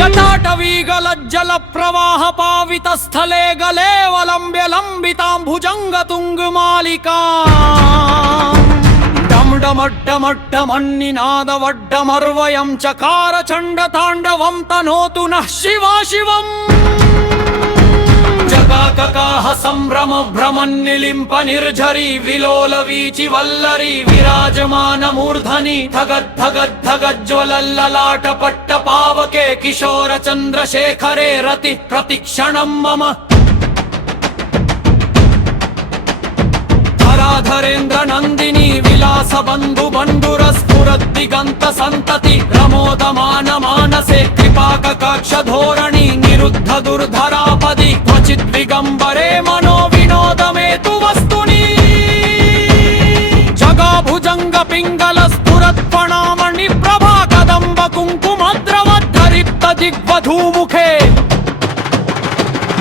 जटाटवीगलज्जल प्रवाह पावित स्थले गलेवलम्ब्य लम्बिताम्भुजङ्गतुङ्गमालिका डमडमड्डमड्डमन्निनादवड्डमर्वयं चकार चण्डताण्डवं तनोतु नः शिवा शिवम् जगाककाह सम्भ्रम भ्रमन्निलिम्प निर्झरी विलोल वीचि वल्लरी विराजमान मूर्धनि धगद्धगद्धगज्ज्वलल्ललाट पट्ट पावके किशोर चन्द्रशेखरे रति प्रतिक्षणं मम धराधरेन्द्र नन्दिनी विलास बन्धु बन्धुर स्फुरद्दिगन्त सन्तति प्रमोदमान मानसे कृपाकटाक्ष धोरणि निरुद्ध दुर्धरापदि क्वचित् विगम्बरे मनो विनोदमेतु वस्तुनि जगा भुजङ्ग पिङ्गल स्फुरत्फणामणि प्रभा कदम्ब कुङ्कुमद्रवद्धरिप्त दिग्वधूमुखे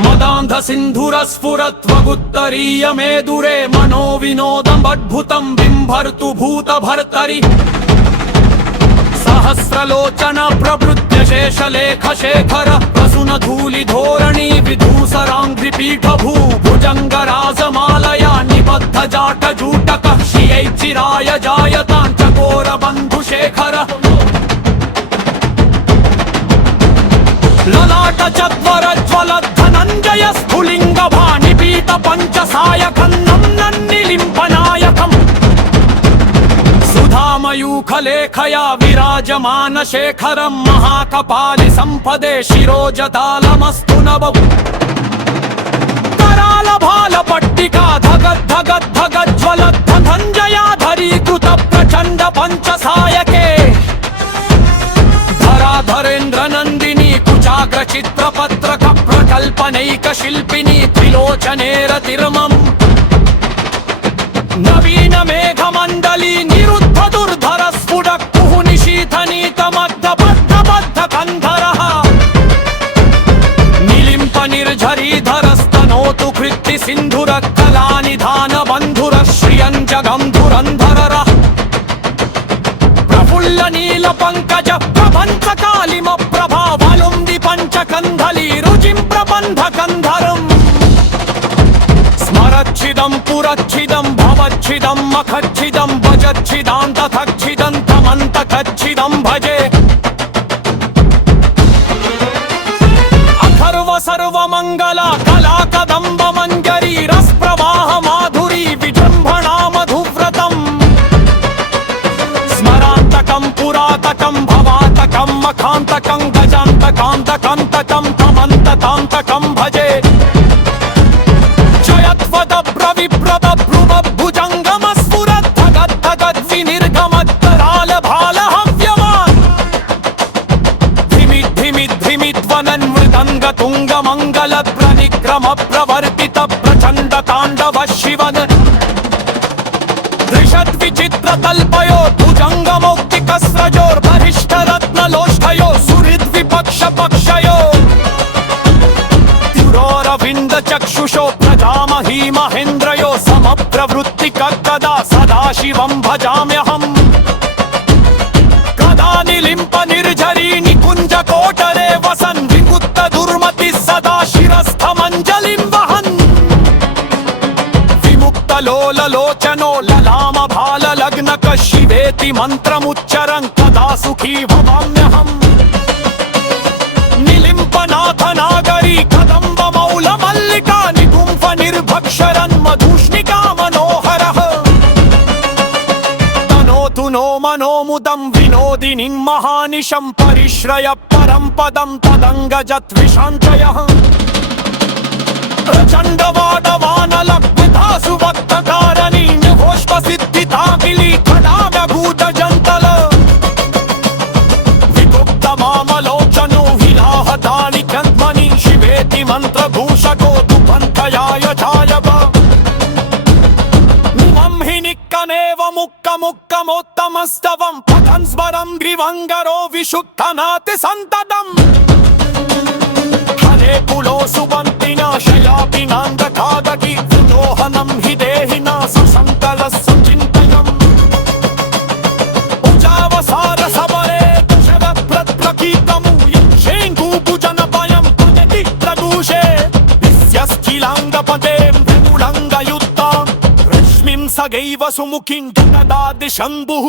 मदान्ध सिन्धुरस्फुरत्वगुत्तरीय मेदुरे मनो विनोदम् अद्भुतं बिम्भर्तु भूतभर्तरि सहस्रलोचन प्रभृत्य शेषलेख शेखर प्रसून धूलि धोरणी विधूसराङ्घ्रि पीठ भुजङ्ग राजमालया निबद्ध जाट जूटक श्रियै चिराय जायतां चकोर बन्धु शेखर ललाट चत्वर ज्वल धनञ्जय स्फुलिङ्ग भानिपीत पञ्चसायकन्नं नन्निलिम्पनायकम् सुधामयूखलेखया विराजमान शेखरं महाकपालि सम्पदे शिरोजतालमस्तु नभो कराल भाल पट्टिका धगद्धगद्धगज्ज्वल धनञ्जयाधरीकृत प्रचण्ड पञ्चसायके धराधरेन्द्र नन्दिनी कुचाग्र चित्रपत्रक प्रकल्पनैक शिल्पिनी त्रिलोचनेरतिर्मम् नवीन मेघमण्डली निरुद्ध दुर्धर स्फुटः कुहु निशीथनीतमद्दबद्ध कन्धरः निलिम्प निर्झरीधरस्तनोतु कृत्ति सिन्धुरः कलानिधान बन्धुरः श्रियञ्जगं धुरन्धरः प्रफुल्ल नील पंकज प्रभंस कालिम प्रभा वालुंदि पंचकंधली रुचिं प्रबंध कंधरम् स्मरच्छिदं पुरच्छिदं भवच्छिदं मखच्छिदं भजच्छिदां तथच्छिदं तमन्तकच्छिदं भजे अथर्व सर्वमंगला कला कदम्ब मंजरी रसप्रवाह माधुरी विजृंभणा मधुव्रतम् स्मरान्तकं पुरातकं भवातकं मखान्तकं गजान्तकान्तकान्तकं तमन्ततान्तकं भजे जयत्वदब्रविप्रद भ्रुवभुजङ्गमस्फुरद्धगद्धगद्विनिर्गमत्तराल भालहव्यवान् धिमि धिमि धिमि ध्वनन् मृदङ्ग तुङ्गमङ्गल प्रनिक्रम प्रवर्तित प्रचण्ड ताण्डव शिवन दृशद्विचित्र तल्पयो भुजङ्गमौक्तिकस्रजोर्बहिष्ठ रत्नलोष्ठयो सुहृद्विपक्ष पक्षयो तिरोरविन्द चक्षुषो प्रजामही महेन्द्रयो समप्रवृत्तिकदा सदाशिवं भजाम्यहम् कदा निलिम्प निर्झरी निकुञ्ज कोटरे वसन् विकुत्त दुर्मतिः सदा शिरस्थमञ्जलिं वहन् लोललोचनो ललाम भाल लग्नक शिवेति मन्त्रमुच्चरन् कदा सुखी भवाम्यहम् निलिम्पनाथ नागरी कदम्ब मौल मल्लिका निकुम्फ निर्भक्षरन् मधुष्णिका मनोहरः तनोतु नो मनोमुदं विनोदिनीं महानिशं परिश्रय परं पदं तदङ्गजत्विषाञ्चयः प्रचण्डवाडवानल सुभक्तकारणि निघोष्पसिद्धितामिली कडाव्यभूतजन्तल विगुप्त मामलोचनो विलाहतानि कन्मनि शिवेति मन्त्रभूषको दुपन्तयाय जायव नुमं हि निक्कनेव मुक्कमुक्कमोत्तमस्तवं पठन् स्वरं ग्रीवङ्गरो विशुद्धनाति सन्ततम् हरे कुलो सुबन्तिना शयापिनान्दकादगी दोहनं हि देहिना सुसङ्कल सुचिन्तयम् उजावसार सबरे तुषव प्रत्प्रकीतमु यक्षेन्दु तुङ्गपदें विमुढङ्गयुक्तां रश्मिं सगैव सुमुखिं जगदादि शम्भुः